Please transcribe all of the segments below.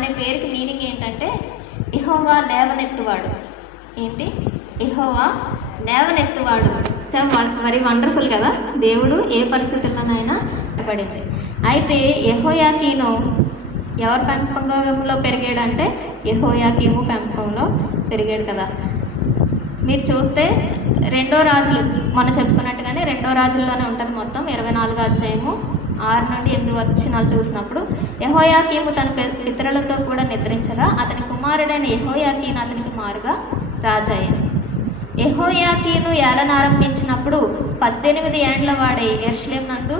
అనే పేరుకి మీనింగ్ ఏంటంటే యెహోవా లేవనెత్తువాడు. ఏంటి? యెహోవా లేవనెత్తువాడు. సో మరి వండర్ఫుల్ కదా, దేవుడు ఏ పరిస్థితుల్లోనైనా పడింది. అయితే యెహోయాకీను ఎవరి పెంపకంలో పెరిగాడంటే యెహోయాకీము పెంపకంలో పెరిగాడు కదా. మీరు చూస్తే రెండో రాజులు మనం చెప్పుకున్నట్టుగానే రెండో రాజుల్లోనే ఉంటుంది. మొత్తం 24వ అధ్యాయము 6 నుండి 8 వచనాలు చూసినప్పుడు యెహోయాకీము తన పితరులతో కూడా నిద్రించగా అతని కుమారుడైన యెహోయాకీను అతనికి మారుగా రాజయ్యాడు. యెహోయాకీను ఏలనారంభించినప్పుడు 18 ఏండ్ల వాడై యెరూషలేము నందు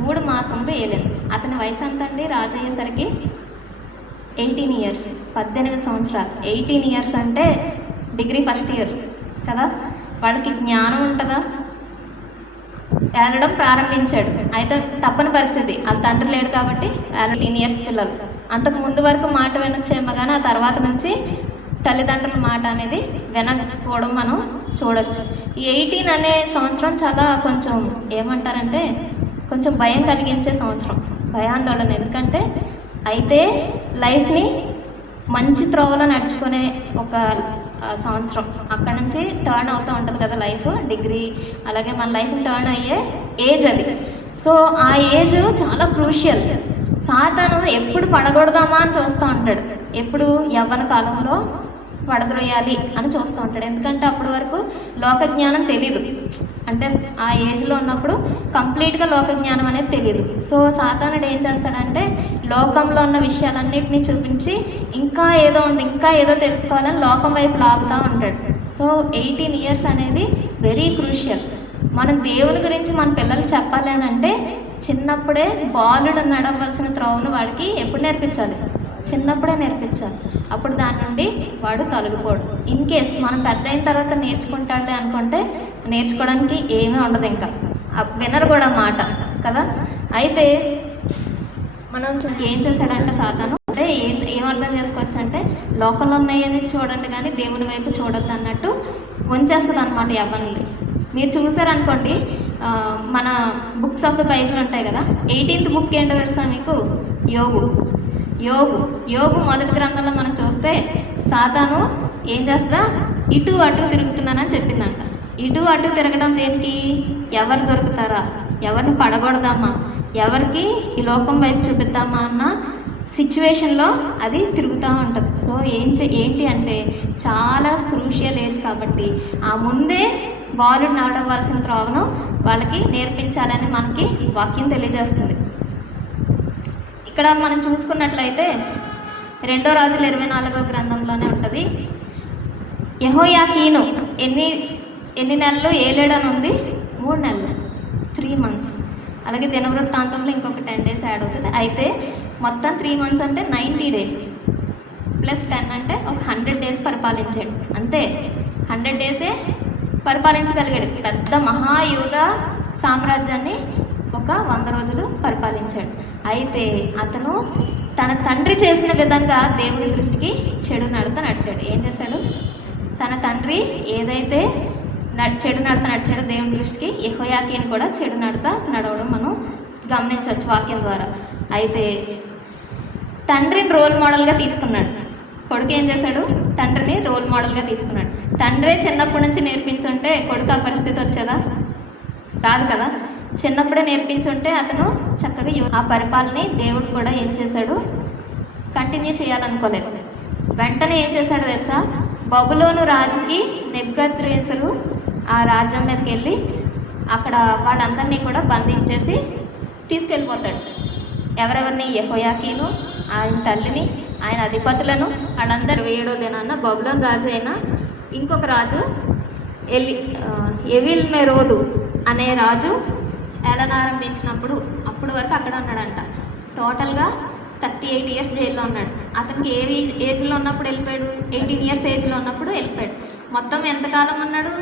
3 మాసములు ఏలాడు. అతని వయసు ఎంత అండి? రాజు అయ్యేసరికి 18 ఇయర్స్, 18 సంవత్సరాలు. 18 ఇయర్స్ అంటే డిగ్రీ ఫస్ట్ ఇయర్ కదా. వాళ్ళకి జ్ఞానం ఉంటుందా? ఏలడం ప్రారంభించాడు. అయితే తప్పని పరిస్థితి, ఆ తండ్రి లేడు కాబట్టి 18 ఇయర్స్ పిల్లలు. అంతకు ముందు వరకు మాట వినొచ్చేమో కానీ ఆ తర్వాత నుంచి తల్లిదండ్రుల మాట అనేది వినకపోవడం మనం చూడొచ్చు. ఈ 18 అనే సంవత్సరం చాలా కొంచెం ఏమంటారంటే కొంచెం భయం కలిగించే సంవత్సరం, భయాందోళన. ఎందుకంటే అయితే లైఫ్ని మంచి త్రోవలో నడుచుకునే ఒక సంవత్సరం. అక్కడ నుంచి టర్న్ అవుతూ ఉంటుంది కదా లైఫ్, డిగ్రీ అలాగే మన లైఫ్ టర్న్ అయ్యే ఏజ్ అది. సో ఆ ఏజ్ చాలా క్రూషియల్. సాతాను ఎప్పుడు పడగొడదామా అని చూస్తూ ఉంటాడు, ఎప్పుడు యవ్వన కాలంలో పడద్రోయాలి అని చూస్తూ ఉంటాడు. ఎందుకంటే అప్పటి వరకు లోకజ్ఞానం తెలీదు, అంటే ఆ ఏజ్లో ఉన్నప్పుడు కంప్లీట్గా లోకజ్ఞానం అనేది తెలియదు. సో సాతానుడు ఏం చేస్తాడంటే లోకంలో ఉన్న విషయాలన్నింటినీ చూపించి ఇంకా ఏదో ఉంది, ఇంకా ఏదో తెలుసుకోవాలని లోకం వైపు లాగుతూ ఉంటాడు. సో 18 ఇయర్స్ అనేది వెరీ క్రూషియల్. మనం దేవుని గురించి మన పిల్లలు చెప్పాలి అని అంటే చిన్నప్పుడే బాలుడు నడవలసిన త్రోవను వాడికి ఎప్పుడు నేర్పించాలి? చిన్నప్పుడే నేర్పించాలి. అప్పుడు దాని నుండి వాడు తొలగిపోడు. ఇన్ కేస్ మనం పెద్ద అయిన తర్వాత నేర్చుకుంటాడులే అనుకుంటే నేర్చుకోవడానికి ఏమీ ఉండదు, ఇంకా వినరు కూడా మాట కదా. అయితే మనం ఏం చేశాడంటే సాతాను అంటే ఏం అర్థం చేసుకోవచ్చు అంటే లోకంలో ఉన్నాయని చూడండి కానీ దేవుని వైపు చూడొద్దు అన్నట్టు ఉంచేస్తుంది అనమాట యవ్వనులు. మీరు చూసారనుకోండి, మన బుక్స్ ఆఫ్ ద బైబిల్ ఉంటాయి కదా, 18th బుక్ ఏంటో తెలుసా మీకు? యోబు మొదటి గ్రంథంలో మనం చూస్తే సాతాను ఏం చేస్తా ఇటు అటు తిరుగుతున్నానని చెప్పిందంట. ఇటు అటు తిరగడం దేనికి? ఎవరు దొరుకుతారా, ఎవరిని పడగొడదామా, ఎవరికి ఈ లోకం వైపు చూపిద్దామా అన్న సిచ్యువేషన్లో అది తిరుగుతూ ఉంటుంది. సో ఏంటి అంటే చాలా క్రూషియల్ ఏజ్ కాబట్టి ఆ ముందే బాలుడు నడవలసిన త్రోవను వాళ్ళకి నేర్పించాలని మనకి వాక్యం తెలియజేస్తుంది. ఇక్కడ మనం చూసుకున్నట్లయితే 2 రాజుల 24వ గ్రంథంలోనే ఉంటుంది. యెహోయాకీను ఎన్ని నెలలు ఏలేడని ఉంది? 3 నెలలు, 3 months. అలాగే దినవృత్తాంతంలో ఇంకొక 10 days యాడ్ అవుతుంది. అయితే మొత్తం 3 months అంటే 90 days ప్లస్ 10 అంటే ఒక 100 days పరిపాలించాడు. అంతే, 100 days పరిపాలించగలిగాడు. పెద్ద మహాయూద సామ్రాజ్యాన్ని ఒక 100 రోజులు పరిపాలించాడు. అయితే అతను తన తండ్రి చేసిన విధంగా దేవుని దృష్టికి చెడు నడత నడిచాడు. ఏం చేశాడు? తన తండ్రి ఏదైతే చెడు నడత నడిచాడో దేవుని దృష్టికి యెహోయాకీను కూడా చెడు నడత నడవడం మనం గమనించవచ్చు వాక్యం ద్వారా. అయితే తండ్రిని రోల్ మోడల్గా తీసుకున్నాడు. కొడుకు ఏం చేశాడు? తండ్రిని రోల్ మోడల్గా తీసుకున్నాడు. తండ్రే చిన్నప్పటి నుంచి నేర్పించుంటే కొడుకు ఆ పరిస్థితి వచ్చేదా? రాదు కదా. చిన్నప్పుడే నేర్పించుంటే అతను చక్కగా ఆ పరిపాలనని దేవుడు కూడా ఏం చేశాడు? కంటిన్యూ చేయాలనుకోలేదు. వెంటనే ఏం చేశాడు తెలుసా? బబులోను రాజుకి నెబుకద్నెజరు ఆ రాజ్యం మీదకి వెళ్ళి అక్కడ వాళ్ళందరినీ కూడా బంధించేసి తీసుకెళ్ళిపోతాడు. ఎవరెవరిని? యెహోయాకీను, ఆయన తల్లిని, ఆయన అధిపతులను, వాళ్ళందరూ 7వ దినాన బబులోను రాజు అయిన ఇంకొక రాజు ఎవిల్మెరోదు అనే రాజు ఏలనారంభించినప్పుడు అప్పుడు వరకు అక్కడ ఉన్నాడంట. టోటల్గా 38 years జైల్లో ఉన్నాడు. అతనికి ఏ ఏజ్లో ఉన్నప్పుడు వెళ్ళిపోయాడు? 18 years ఏజ్లో ఉన్నప్పుడు వెళ్ళిపోయాడు. మొత్తం ఎంతకాలం ఉన్నాడు?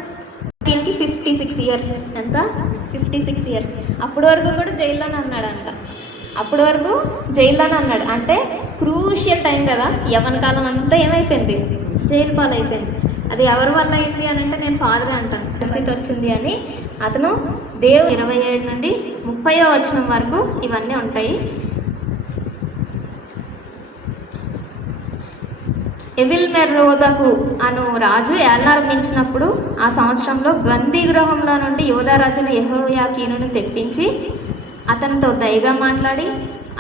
దీనికి 56 years. ఎంత? 56 years. అప్పటి వరకు కూడా జైల్లోనే ఉన్నాడంట. అప్పటి వరకు జైల్లోనే ఉన్నాడు అంటే క్రూషియల్ టైం కదా. యవ్వన కాలం అంతా ఏమైపోయింది? జైలు పాలైపోయింది. అది ఎవరి వల్ల అయింది అని అంటే నేను ఫాదర్ అంటాను. పరిస్థితి వచ్చింది అని అతను దేవుడు 27 నుండి 30వ వచనం వరకు ఇవన్నీ ఉంటాయి. ఎవిల్మెరోదకు అను రాజు ఏలారంభించినప్పుడు ఆ సంవత్సరంలో బందీ గృహంలో నుండి యూదారాజును యెహోయాకీనును తెప్పించి అతనితో దయగా మాట్లాడి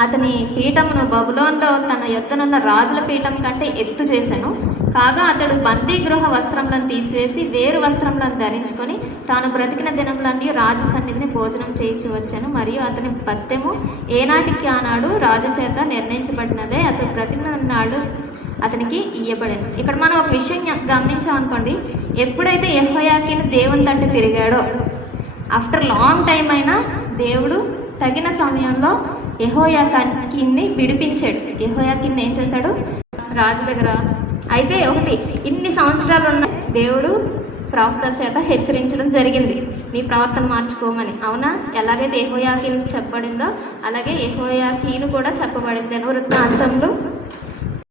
అతని పీఠమును బబులోన్లో తన యొద్దనున్న రాజుల పీఠం కంటే ఎత్తు చేశాను. కాగా అతడు బందీ గృహ వస్త్రములను తీసివేసి వేరు వస్త్రములను ధరించుకొని తాను బ్రతికిన దినములన్నీ రాజు సన్నిధిని భోజనం చేయించి వచ్చాను. మరియు అతని పత్తెము ఏనాటికి ఆనాడు రాజు చేత నిర్ణయించబడినదే అతడు బ్రతికిన నాడు అతనికి ఇయ్యబడింది. ఇక్కడ మనం ఒక విషయం గమనించామనుకోండి, ఎప్పుడైతే యెహోయాకీను దేవుని తట్టు తిరిగాడో ఆఫ్టర్ లాంగ్ టైం అయినా దేవుడు తగిన సమయంలో యెహోయాకీన్ని విడిపించాడు. యెహోయాకీన్ని ఏం చేశాడు? రాజు దగ్గర. అయితే ఒకటి, ఇన్ని సంవత్సరాలు ఉన్న దేవుడు ప్రవక్తల చేత హెచ్చరించడం జరిగింది, నీ ప్రవర్తన మార్చుకోమని. అవునా? ఎలాగైతే యెహోయాకీనుకు చెప్పబడిందో అలాగే యెహోయాకీను కూడా చెప్పబడింది. వృత్తాంతములు